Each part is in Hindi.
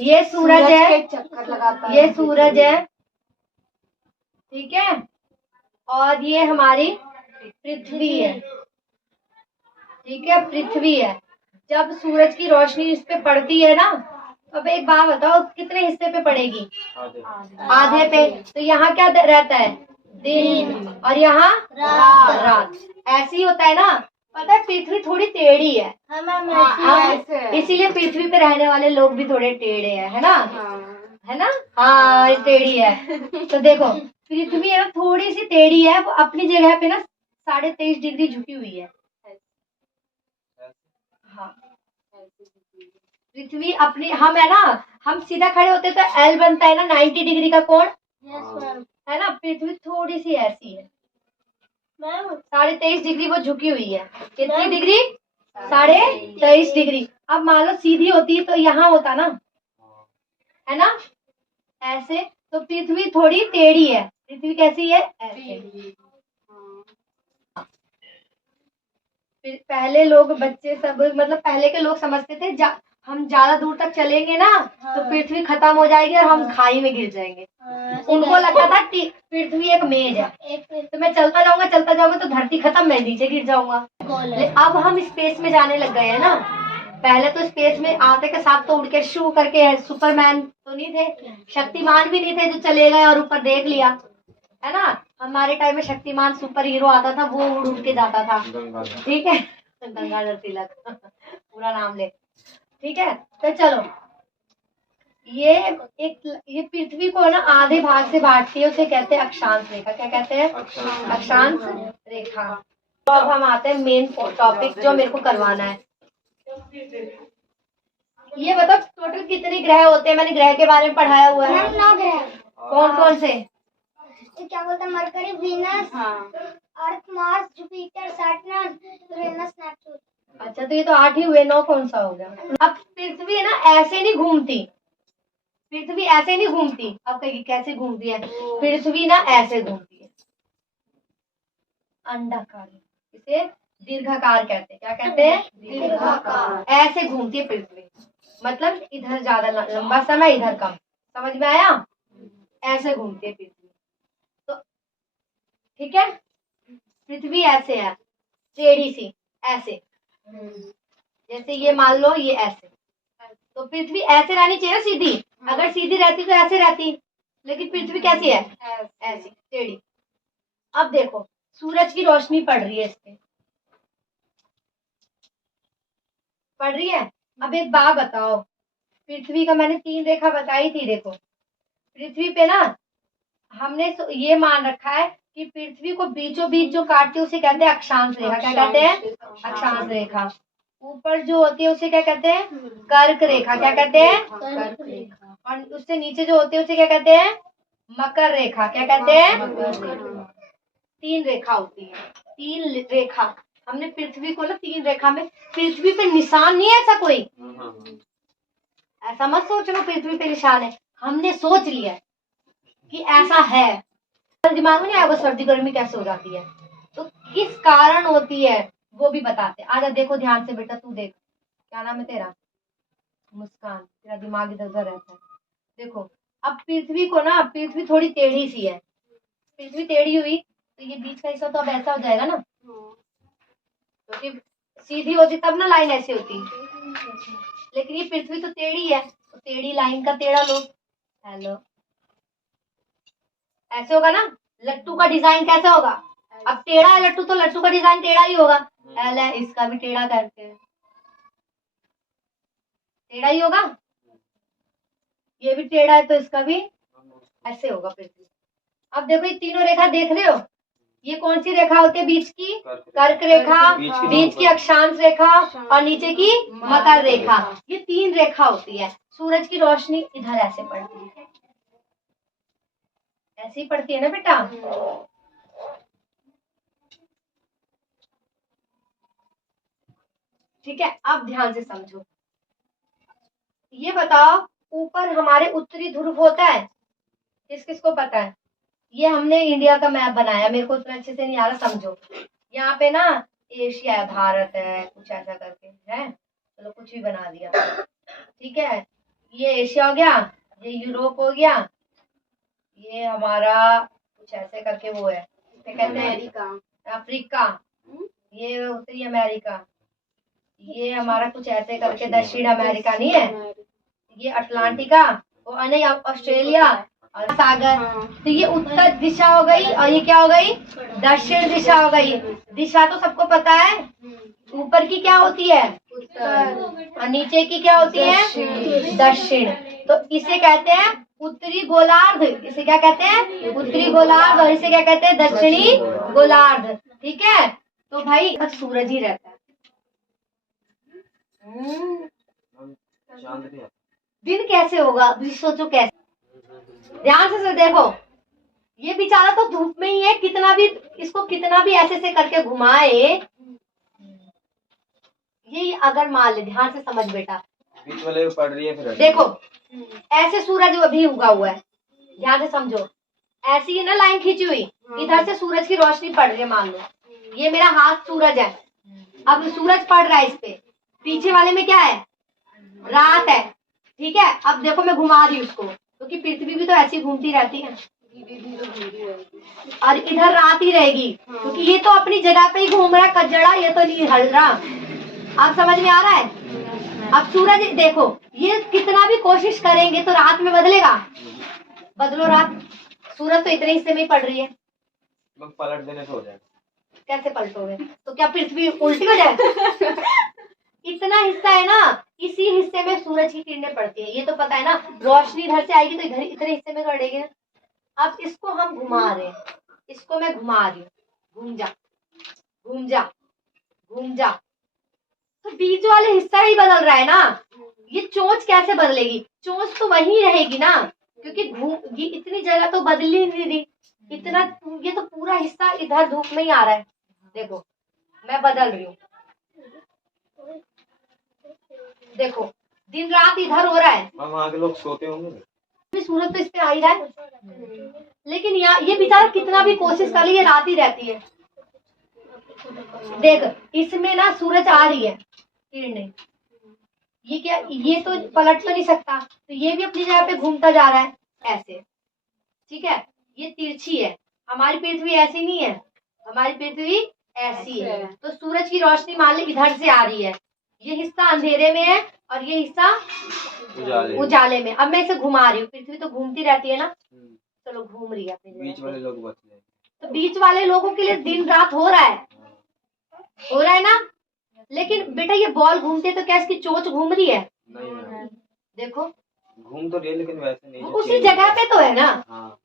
ये सूरज है, चक्कर लगाता है, ये सूरज है, ठीक है। और ये हमारी पृथ्वी है, ठीक है, पृथ्वी है। जब सूरज की रोशनी इस पे पड़ती है ना, तो अब एक बात बताओ कितने हिस्से पे पड़ेगी? आधे पे। तो यहाँ क्या रहता है? दिन। और यहाँ रात। ऐसे ही होता है ना। पता है पृथ्वी थोड़ी टेढ़ी है, इसीलिए पृथ्वी पे रहने वाले लोग भी थोड़े टेढ़े हैं, है ना? है ना? हाँ, टेढ़ी है। तो देखो पृथ्वी है थोड़ी सी टेढ़ी है, वो अपनी जगह पे ना 23.5 डिग्री झुकी हुई है। हाँ, पृथ्वी अपनी, हम है ना, हम सीधा खड़े होते तो एल बनता है ना 90 डिग्री का कोण, है ना? पृथ्वी थोड़ी सी ऐसी है, 23.5 डिग्री वो झुकी हुई है। कितनी डिग्री? 23.5 डिग्री। अब मान लो सीधी होती तो यहाँ होता ना, है ना? ऐसे। तो पृथ्वी थोड़ी टेढ़ी है। पृथ्वी कैसी है? ऐसे। पहले लोग बच्चे सब, मतलब पहले के लोग समझते थे हम ज्यादा दूर तक चलेंगे ना तो पृथ्वी खत्म हो जाएगी और हम खाई में गिर जाएंगे। उनको लगता था कि पृथ्वी एक मेज है, तो मैं चलता जाऊंगा तो धरती खत्म, मैं नीचे गिर जाऊंगा। अब हम स्पेस में जाने लग गए हैं ना। पहले तो स्पेस में आते के साथ तो उड़ के शू करके, सुपरमैन तो नहीं थे, शक्तिमान भी नहीं थे जो चले गए और ऊपर देख लिया, है ना? हमारे टाइम में शक्तिमान सुपर हीरो आता था, वो उड़ उड़ के जाता था, ठीक है। गंगाधर तिलक पूरा नाम ले, ठीक है। तो चलो, ये पृथ्वी को ना आधे भाग से बांटती है, उसे कहते हैं अक्षांश रेखा। क्या कहते हैं? अक्षांश रेखा। तो अब हम आते हैं मेन टॉपिक जो मेरे को करवाना है। ये बताओ टोटल कितने ग्रह होते हैं? मैंने ग्रह के बारे में पढ़ाया हुआ है। 9 ग्रह। कौन कौन से? क्या बोलते हैं? Mercury, Venus, Earth, Mars, Jupiter, Saturn, Uranus, Neptune. अच्छा, तो ये तो 8 ही हुए, 9 कौन सा हो गया? अब पृथ्वी है ना ऐसे नहीं घूमती, पृथ्वी ऐसे नहीं घूमती। अब कहेगी कैसे घूमती है? पृथ्वी ना ऐसे घूमती है, अंडाकार, इसे दीर्घाकार कहते हैं। क्या कहते हैं? दीर्घाकार। ऐसे घूमती है पृथ्वी, मतलब इधर ज्यादा लंबा समय, इधर कम। समझ में आया? ऐसे घूमती है पृथ्वी। तो ठीक है, पृथ्वी ऐसे है, टेढ़ी सी, ऐसे। जैसे ये मान लो ये ऐसे, तो पृथ्वी ऐसे रहनी चाहिए सीधी। अगर सीधी रहती तो ऐसे रहती, लेकिन पृथ्वी कैसी है? ऐसी, टेढ़ी। अब देखो सूरज की रोशनी पड़ रही है इस पे, पड़ रही है। अब एक बात बताओ, पृथ्वी का मैंने 3 रेखा बताई थी। देखो पृथ्वी पे ना हमने ये मान रखा है कि पृथ्वी को बीचों बीच जो काटती है उसे कहते हैं अक्षांश रेखा। क्या कहते हैं? अक्षांश रेखा। ऊपर जो होती है उसे क्या कहते हैं? कर्क रेखा। क्या कहते हैं? कर्क रेखा। और उससे नीचे जो होती है उसे क्या कहते हैं? मकर रेखा। क्या कहते हैं? 3 रेखा होती है, 3 रेखा। हमने पृथ्वी को ना 3 रेखा में, पृथ्वी पे निशान नहीं है ऐसा कोई, ऐसा मत सोचना पृथ्वी पे निशान है। हमने सोच लिया कि ऐसा है, दिमाग में नहीं आएगा सर्दी गर्मी कैसे हो जाती है, तो किस कारण होती है वो भी बताते। आजा देखो ध्यान से बेटा, तू देख, क्या नाम है तेरा? मुस्कान। तेरा दिमाग इधर उधर रहता है। देखो अब पृथ्वी को ना, पृथ्वी थोड़ी टेढ़ी सी है, पृथ्वी टेढ़ी हुई तो ये बीच का हिस्सा तो अब ऐसा हो जाएगा ना, क्योंकि सीधी होती तब ना लाइन ऐसी होती, लेकिन ये पृथ्वी तो टेढ़ी है, तो टेढ़ी लाइन का टेढ़ा लो। हेलो, ऐसे होगा ना। लट्टू का डिजाइन कैसा होगा? अब टेढ़ा है लट्टू, तो लट्टू का डिजाइन टेढ़ा ही होगा। एल है, इसका भी टेढ़ा करते हैं, टेढ़ा ही होगा। ये भी टेढ़ा है तो इसका भी ऐसे होगा पृथ्वी। अब देखो ये तीनों रेखा देख रहे हो, ये कौन सी रेखा होती है? बीच की कर्क रेखा, बीच की अक्षांश रेखा और नीचे की मकर रेखा। ये 3 रेखा होती है। सूरज की रोशनी इधर ऐसे पड़ती है, ऐसे ही पड़ती है ना बेटा। ठीक है, अब ध्यान से समझो। ये बताओ ऊपर हमारे उत्तरी ध्रुव होता है, किस किस को पता है? ये हमने इंडिया का मैप बनाया, मेरे को उतना अच्छे से नहीं आ रहा, समझो। यहाँ पे ना एशिया है, भारत है, कुछ ऐसा करके है, चलो कुछ भी बना दिया, ठीक है। ये एशिया हो गया, ये यूरोप हो गया, ये हमारा कुछ ऐसे करके वो है, क्या कहते हैं, अफ्रीका, ये उत्तरी अमेरिका, ये हमारा कुछ ऐसे करके दक्षिण अमेरिका नहीं है, ये अटलांटिका, और नहीं ऑस्ट्रेलिया और सागर। तो ये उत्तर दिशा हो गई, और ये क्या हो गई, दक्षिण दिशा हो गई। दिशा तो सबको पता है, ऊपर की क्या होती है, उत्तर, और नीचे की क्या होती है, दक्षिण। तो इसे कहते हैं उत्तरी गोलार्ध, इसे क्या कहते हैं, उत्तरी गोलार्ध, और इसे क्या कहते हैं, दक्षिणी गोलार्ध। ठीक है, तो भाई सूरज ही रहता है। दिन कैसे होगा अभी सोचो, कैसे, ध्यान से देखो, ये बेचारा तो धूप में ही है, कितना भी इसको कितना भी ऐसे से करके घुमाए, ये अगर मान ले, ध्यान से समझ बेटा, बीच वाले पड़ रही है, फिर देखो ऐसे सूरज अभी उगा हुआ है, ध्यान से समझो, ऐसी है ना लाइन खींची हुई, इधर से सूरज की रोशनी पड़ रही है, मान लो ये मेरा हाथ सूरज है, अब सूरज पड़ रहा है इस पे, पीछे वाले में क्या है, रात है। ठीक है, अब देखो मैं घुमा रही हूँ उसको, क्योंकि पृथ्वी भी तो ऐसी घूमती रहती है, और इधर रात ही रहेगी, क्योंकि ये तो अपनी जगह पे ही घूम रहा है कजड़ा, ये तो नहीं हल रहा। अब समझ में आ रहा है। अब सूरज देखो, ये कितना भी कोशिश करेंगे तो रात में बदलेगा, बदलो रात, सूरज तो इतने हिस्से में ही पड़ रही है, पलट देने से हो जाएगा। कैसे पलटोगे, तो क्या पृथ्वी उल्टी हो जाए इतना हिस्सा है ना, इसी हिस्से में सूरज की किरणें पड़ती है, ये तो पता है ना, रोशनी इधर से आएगी तो इधर इतने हिस्से में पड़ेगी। अब इसको हम घुमा रहे हैं, इसको मैं घुमा रही हूँ, घूम जा घूम जा घूम जा, तो बीच वाले हिस्सा ही बदल रहा है ना, ये चोंच कैसे बदलेगी, चोंच तो वही रहेगी ना, क्योंकि ये इतनी जगह तो बदली नहीं रही, इतना, ये तो पूरा हिस्सा इधर धूप में ही आ रहा है। देखो मैं बदल रही हूँ, देखो दिन रात इधर हो रहा है, वहाँ के लोग सोते होंगे, सूरज तो इस पे आ ही रहा है, लेकिन यहाँ ये बेचारा कितना भी कोशिश कर ली, ये रात ही रहती है। देख इसमें ना सूरज आ रही है किरणें, ये क्या, ये तो पलट तो नहीं सकता, तो ये भी अपनी जगह पे घूमता जा रहा है ऐसे। ठीक है, ये तिरछी है, हमारी पृथ्वी ऐसी नहीं है, हमारी पृथ्वी ऐसी है, तो सूरज की रोशनी मान ली इधर से आ रही है, ये हिस्सा अंधेरे में है और ये हिस्सा उजाले में। अब मैं इसे घुमा रही हूँ, पृथ्वी तो घूमती रहती है ना, चलो घूम रही है अपनी जगह। बीच वाले लोग बच गए, तो बीच वाले लोगों के लिए दिन रात हो रहा है ना, लेकिन बेटा ये बॉल घूमते तो क्या इसकी चोंच घूम रही है, नहीं देखो घूम तो रही है, लेकिन वैसे नहीं, उसी जगह पे तो है ना। हाँ।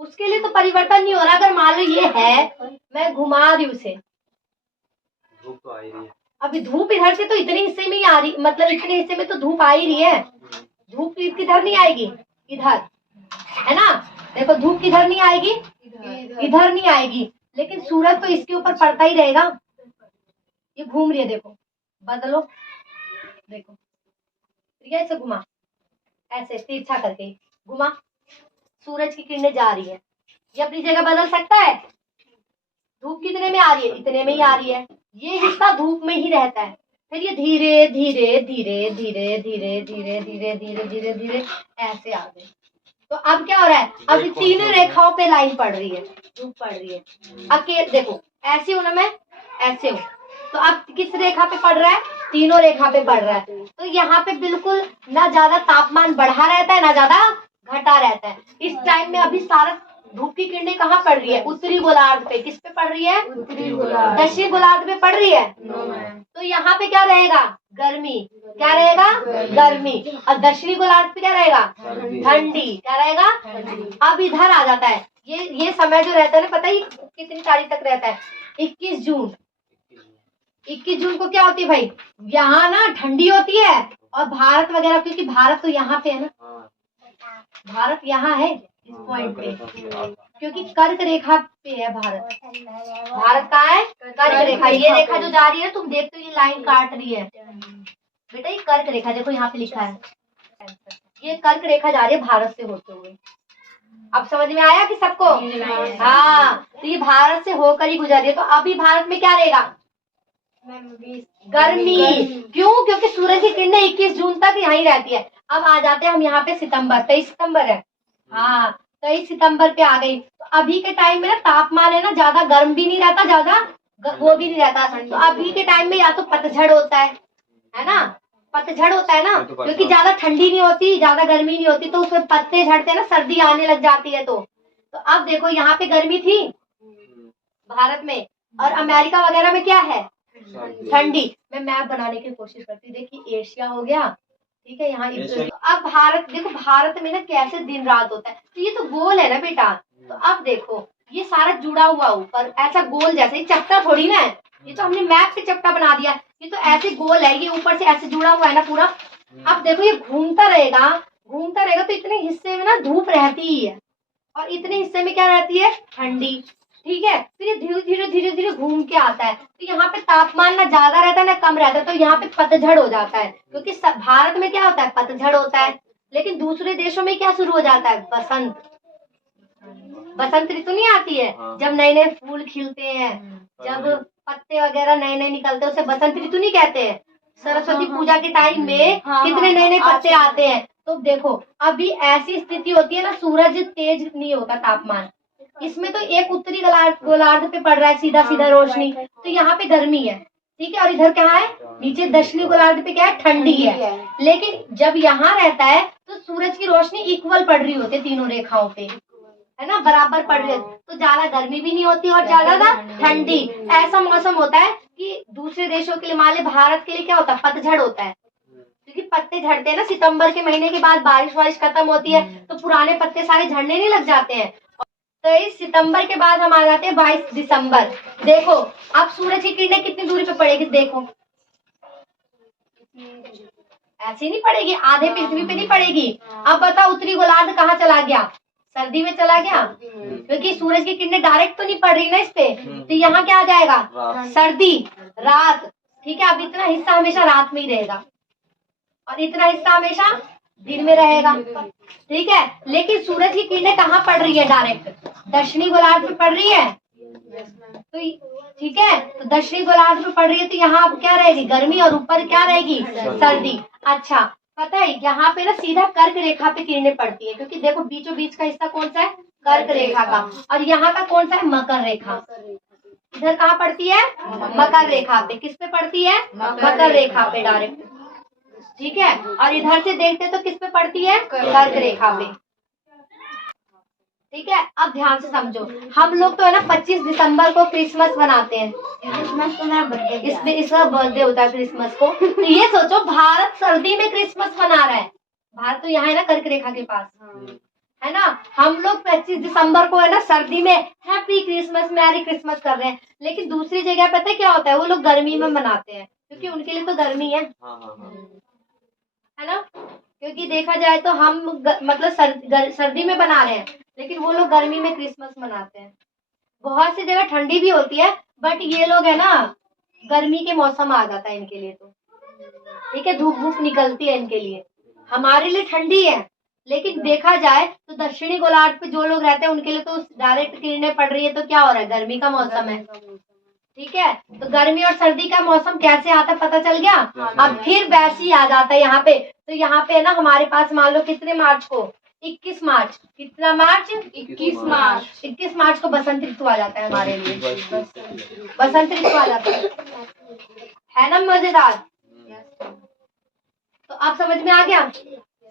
उसके लिए तो परिवर्तन नहीं हो रहा। अगर मान लो ये है, मैं घुमा रही हूँ उसे, धूप तो आ ही रही है, अभी धूप इधर से तो इतने हिस्से में ही आ रही, मतलब इतने हिस्से में तो धूप आ ही रही है, धूप किधर नहीं आएगी, इधर है ना, देखो धूप किधर नहीं आएगी, इधर नहीं आएगी, लेकिन सूरज तो इसके ऊपर पड़ता ही रहेगा। ये घूम रही है, देखो बदलो, देखो ठीक है, ऐसे घुमा, ऐसे तिरछा करके घुमा, सूरज की किरणें जा रही है, ये अपनी जगह बदल सकता है, धूप कितने में आ रही है, इतने में ही आ रही है, ये हिस्सा धूप में ही रहता है, फिर ये धीरे धीरे धीरे धीरे धीरे धीरे धीरे धीरे धीरे धीरे ऐसे आ गए। तो अब क्या हो रहा है, अब तीनों रेखाओं पे लाइन पड़ रही है, धूप पड़ रही है, अकेले देखो ऐसे हूं ना मैं, ऐसे हूँ, तो अब किस रेखा पे पड़ रहा है, तीनों रेखा पे पड़ रहा है, तो यहाँ पे बिल्कुल ना ज्यादा तापमान बढ़ा रहता है ना ज्यादा घटा रहता है। इस टाइम में अभी सारा धूप की किरणें कहाँ पड़ रही है, उत्तरी गोलार्ध पे, किस पे पड़ रही है, उत्तरी गोलार्ध, दक्षिणी गोलार्ध पे पड़ रही है, तो यहाँ पे क्या रहेगा, गर्मी, क्या रहेगा, गर्मी, और दक्षिणी गोलार्ध पे क्या रहेगा, ठंडी, क्या रहेगा, अब इधर आ जाता है, ये समय जो रहता है ना, पता ही कितनी तारीख तक रहता है, 21 जून। 21 जून को क्या होती है भाई, यहाँ ना ठंडी होती है, और भारत वगैरह, क्योंकि भारत तो यहाँ पे है ना, भारत यहाँ है इस पॉइंट पे, क्योंकि कर्क रेखा पे है भारत, भारत का है कर्क रेखा, ये रेखा जो जा रही है तुम देखते हो, ये लाइन काट रही है बेटा, ये कर्क रेखा, देखो यहाँ पे लिखा है, ये कर्क रेखा जा रही है भारत से होते हुए। अब समझ में आया कि सबको, हाँ, तो ये भारत से होकर ही गुजर रही है। तो अभी भारत में क्या रहेगा, गर्मी, क्यों, क्योंकि सूरज की किरणें 21 जून तक यहीं रहती है। अब आ जाते हैं हम यहाँ पे सितंबर, 23 सितंबर है, हाँ 23 सितंबर पे आ गई। तो अभी के टाइम में ना तापमान है ना ज्यादा गर्म भी नहीं रहता, ज्यादा वो भी नहीं रहता। तो अभी के टाइम में या तो पतझड़ होता है ना, पतझड़ होता है ना, क्योंकि ज्यादा ठंडी नहीं होती, ज्यादा गर्मी नहीं होती, तो उसमें पत्ते झड़ते हैं ना, सर्दी आने लग जाती है। तो अब देखो यहाँ पे गर्मी थी भारत में, और अमेरिका वगैरह में क्या है, ठंडी। मैं मैप बनाने की कोशिश करती हूँ। देखिए एशिया हो गया, ठीक है, यहाँ तो अब भारत देखो, भारत में ना कैसे दिन रात होता है। तो ये तो गोल है ना बेटा, तो अब देखो ये सारा जुड़ा हुआ ऊपर ऐसा गोल जैसे, ये चपटा थोड़ी ना है, ये तो हमने मैप से चपटा बना दिया, ये तो ऐसे गोल है, ये ऊपर से ऐसे जुड़ा हुआ है ना पूरा। अब देखो ये घूमता रहेगा, घूमता रहेगा, तो इतने हिस्से में ना धूप रहती ही है, और इतने हिस्से में क्या रहती है, ठंडी, ठीक है। फिर ये धीरे धीरे धीरे धीरे घूम के आता है, तो यहाँ पे तापमान ना ज्यादा रहता है ना कम रहता है, तो यहाँ पे पतझड़ हो जाता है। क्योंकि भारत में क्या होता है, पतझड़ होता है, लेकिन दूसरे देशों में क्या शुरू हो जाता है, बसंत, बसंत ऋतु नहीं आती है, जब नए नए फूल खिलते हैं, जब पत्ते वगैरह नए नए निकलते हैं, उसे बसंत ऋतु नहीं कहते हैं। सरस्वती पूजा के टाइम में कितने नए नए पत्ते आते हैं। तो देखो अभी ऐसी स्थिति होती है ना, सूरज तेज नहीं होता, तापमान इसमें तो एक उत्तरी गोलार्ध पे पड़ रहा है सीधा सीधा रोशनी, तो यहाँ पे गर्मी है, ठीक है, और इधर क्या है, नीचे दक्षिणी गोलार्ध पे क्या है, ठंडी है। लेकिन जब यहाँ रहता है तो सूरज की रोशनी इक्वल पड़ रही होती है तीनों रेखाओं पे, है ना, बराबर पड़ रही है, तो ज्यादा गर्मी भी नहीं होती और ज्यादा ठंडी। ऐसा मौसम होता है कि दूसरे देशों के लिए, मान ले भारत के लिए क्या होता है, पतझड़ होता है, क्योंकि पत्ते झड़ते हैं ना, सितंबर के महीने के बाद बारिश वारिश खत्म होती है, तो पुराने पत्ते सारे झड़ने नहीं लग जाते हैं। तो इस सितंबर के बाद हम आ जाते हैं 22 दिसंबर। देखो अब सूरज की किरणें कितनी दूरी पे पड़ेगी, देखो ऐसी नहीं पड़ेगी, आधे पृथ्वी पे नहीं पड़ेगी। अब बताओ उत्तरी गोलार्ध कहाँ चला गया, सर्दी में चला गया, क्योंकि सूरज की किरणें डायरेक्ट तो नहीं पड़ रही ना इस पे, तो यहाँ क्या आ जाएगा, सर्दी, रात, ठीक है। अब इतना हिस्सा हमेशा रात में ही रहेगा और इतना हिस्सा हमेशा दिन में रहेगा, ठीक है। लेकिन सूरज की किरणें कहाँ पड़ रही है, डायरेक्ट दक्षिणी गोलार्ध पे पड़ रही है, तो ठीक है, तो दक्षिणी गोलार्ध पे पड़ रही है, तो यहाँ अब क्या रहेगी, गर्मी, और ऊपर क्या रहेगी, सर्दी। अच्छा पता है यहाँ पे ना सीधा कर्क रेखा पे किरणें पड़ती है, क्योंकि देखो बीचों बीच का हिस्सा कौन सा है, कर्क रेखा का, और यहाँ का कौन सा है, मकर रेखा। इधर कहाँ पड़ती है, मकर रेखा पे, किस पे पड़ती है, मकर रेखा पे डायरेक्ट, ठीक है। और इधर से देखते तो किस पे पड़ती है, कर्क रेखा पे, ठीक है। अब ध्यान से समझो, हम लोग तो है ना 25 दिसंबर को क्रिसमस मनाते हैं, क्रिसमस तो मेरा बर्थडे, इसमें इसका बर्थडे होता है क्रिसमस को। तो ये सोचो भारत सर्दी में क्रिसमस मना रहा है, भारत तो यहाँ है ना कर्क रेखा के पास, है ना। हम लोग 25 दिसंबर को है ना सर्दी में हैप्पी क्रिसमस, मैरी क्रिसमस कर रहे हैं, लेकिन दूसरी जगह पता है क्या होता है, वो लोग गर्मी में मनाते हैं, क्योंकि उनके लिए तो गर्मी है ना। क्योंकि देखा जाए तो हम मतलब सर्दी में बना रहे हैं, लेकिन वो लोग गर्मी में क्रिसमस मनाते हैं। बहुत सी जगह ठंडी भी होती है, बट ये लोग है ना गर्मी के मौसम आ जाता है इनके लिए, तो ठीक है, धूप धूप निकलती है इनके लिए, हमारे लिए ठंडी है। लेकिन देखा जाए तो दक्षिणी गोलार्ध पे जो लोग रहते हैं उनके लिए तो डायरेक्ट किरणें पड़ रही है, तो क्या हो रहा है, गर्मी का मौसम है, ठीक है। तो गर्मी और सर्दी का मौसम कैसे आता है पता चल गया। अब फिर वैसे ही आ जाता है यहाँ पे, तो यहाँ पे है ना हमारे पास मान लो कितने मार्च को, 21 मार्च, कितना मार्च, 21 मार्च, 21 मार्च को बसंत ऋतु आ जाता है हमारे लिए, बसंत ऋतु आ जाता है ना, मजेदार। तो आप समझ में आ गया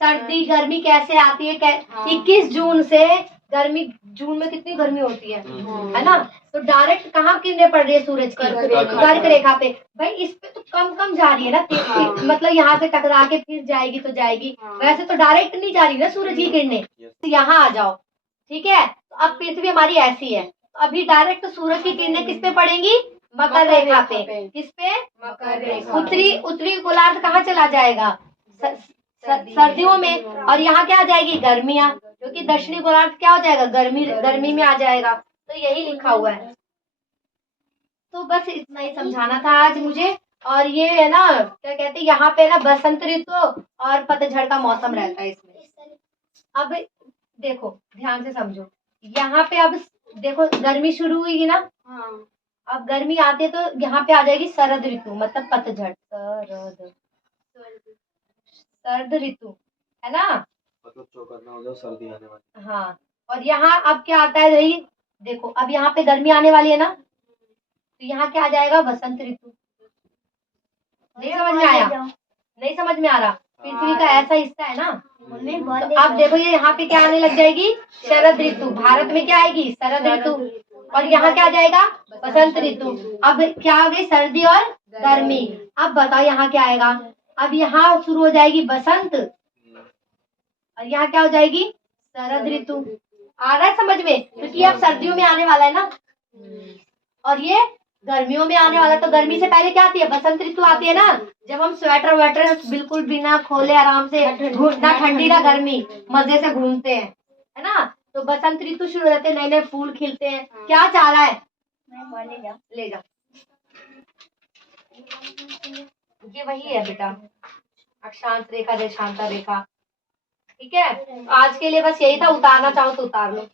सर्दी गर्मी कैसे आती है, 21 जून से गर्मी, जून में कितनी गर्मी होती है ना, तो डायरेक्ट कहाँ किरणें पड़ रही है सूरज की, कर्क रेखा पे। भाई इस पे तो कम कम जा रही है ना, मतलब यहाँ से टकरा के फिर जाएगी तो जाएगी, वैसे तो डायरेक्ट नहीं जा रही ना सूरज की किरणें। तो यहाँ आ जाओ, ठीक है। तो अब पृथ्वी हमारी ऐसी है, तो अभी डायरेक्ट सूरज की किरणें किस पे पड़ेंगी, मकर रेखा पे, किस पे, मकर रेखा। उत्तरी गोलार्ध कहाँ चला जाएगा, सर्दियों में, और यहाँ क्या आ जाएगी, गर्मियाँ, क्योंकि दक्षिणी गोलार्ध क्या हो जाएगा, गर्मी में आ जाएगा। तो यही लिखा हुआ है। तो बस इतना ही समझाना था आज मुझे। और ये है ना क्या कहते हैं, यहाँ पे ना बसंत ऋतु और पतझड़ का मौसम रहता है इसमें। अब देखो ध्यान से समझो, यहाँ पे अब देखो गर्मी शुरू हुई ना, अब गर्मी आती है तो यहाँ पे आ जाएगी शरद ऋतु, मतलब पतझड़, शरद ऋतु, है ना। मतलब चौकन्ना हो जाओ, सर्दी आने वाली। हाँ, और यहाँ अब क्या आता है भाई, देखो अब यहाँ पे गर्मी आने वाली है ना, तो यहाँ क्या आ जाएगा, बसंत ऋतु। नहीं समझ में आया, नहीं समझ में आ रहा, पृथ्वी का ऐसा हिस्सा है ना। तो अब देखो ये यहाँ पे क्या आने लग जाएगी, शरद ऋतु। भारत में क्या आएगी, शरद ऋतु, और यहाँ क्या आ जाएगा, बसंत ऋतु। अब क्या आ गई, सर्दी और गर्मी। अब बताओ यहाँ क्या आएगा, अब यहाँ शुरू हो जाएगी बसंत, और यहाँ क्या हो जाएगी, शरद ऋतु। आ रहा है समझ में, क्योंकि अब सर्दियों में आने वाला है ना, और ये गर्मियों में आने वाला। तो गर्मी से पहले क्या आती है, बसंत ऋतु आती है ना, जब हम स्वेटर वेटर बिल्कुल बिना खोले आराम से, ना ठंडी ना गर्मी, मजे से घूमते हैं, है ना। तो बसंत ऋतु शुरू हो जाते हैं, नए नए फूल खिलते हैं। क्या चाह रहा है, ले जा, ये वही है बेटा, अक्षांश रेखा देशांतर रेखा। ठीक है, आज के लिए बस यही था, उतारना चाहो तो उतार लो।